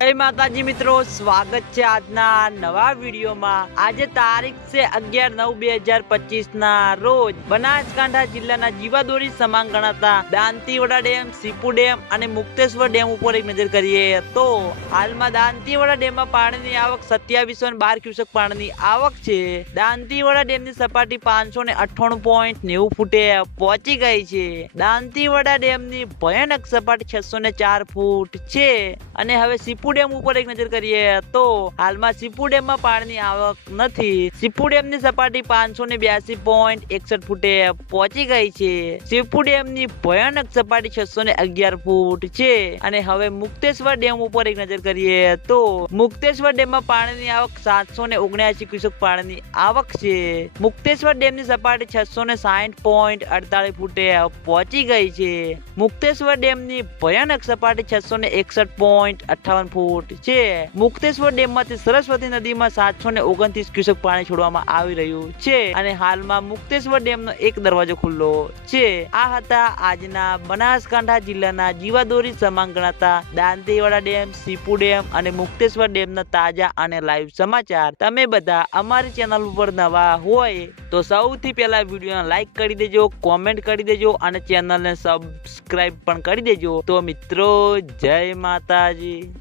જય માતાજી મિત્રો, સ્વાગત છે આજના નવા વિડીયોમાં. પચીસ ના ડેમ, સીપુ પાણીની આવક સત્યાવીસો ને બાર ક્યુસેક પાણીની આવક છે. દાંતીવાડા ડેમની સપાટી પાંચસો ને અઠ્ઠાણું પોઈન્ટ નેવું ફૂટે પહોંચી ગઈ છે. દાંતીવાડા ડેમની ભયાનક સપાટી છસો ને ચાર ફૂટ છે અને હવે સીપુ ડેમ ઉપર એક નજર કરીએ તો હાલમાં સીપુ ડેમમાં પાણીની આવક નથી. સીપુ ડેમની સપાટી પાંચસો ને બ્યાસી પોઈન્ટ એકસઠ ફૂટે પહોંચી ગઈ છે. સીપુ ડેમની ભયાનક સપાટી છસો ને અગિયાર ફૂટ છે. અને હવે મુક્તેશ્વર ડેમ ઉપર એક નજર કરીએ તો મુક્તેશ્વર ડેમમાં પાણીની આવક સાતસો ને ઓગણ્યાસી ક્યુસેક પાણીની આવક છે. મુક્તેશ્વર ડેમની સપાટી છસો ને સાઠ પોઈન્ટ અડતાલીસ ફૂટે પહોંચી ગઈ છે. મુક્તેશ્વર ડેમની ભયાનક સપાટી છસો ને એકસઠ પોઈન્ટ અઠાવન ફૂટ છે. મુક્તેશ્વર ડેમમાંથી સરસ્વતી નદીમાં સાતસો ને ઓગણત્રીસ ક્યુસેક પાણી છોડવામાં આવી રહ્યું છે અને હાલમાં મુક્તેશ્વર ડેમનો એક દરવાજો ખુલ્લો છે. આ હતા આજના બનાસકાંઠા જિલ્લાના જીવાદોરી સમાન ગણાતા દાંતીવાડા ડેમ, સીપુ ડેમ અને મુક્તેશ્વર ડેમના તાજા અને લાઈવ સમાચાર. તમે બધા અમારી ચેનલ ઉપર નવા હોય તો સૌથી પહેલા વિડીયોને લાઈક કરી દેજો, કોમેન્ટ કરી દેજો અને ચેનલને સબસ્ક્રાઈબ પણ કરી દેજો. તો મિત્રો, જય માતાજી.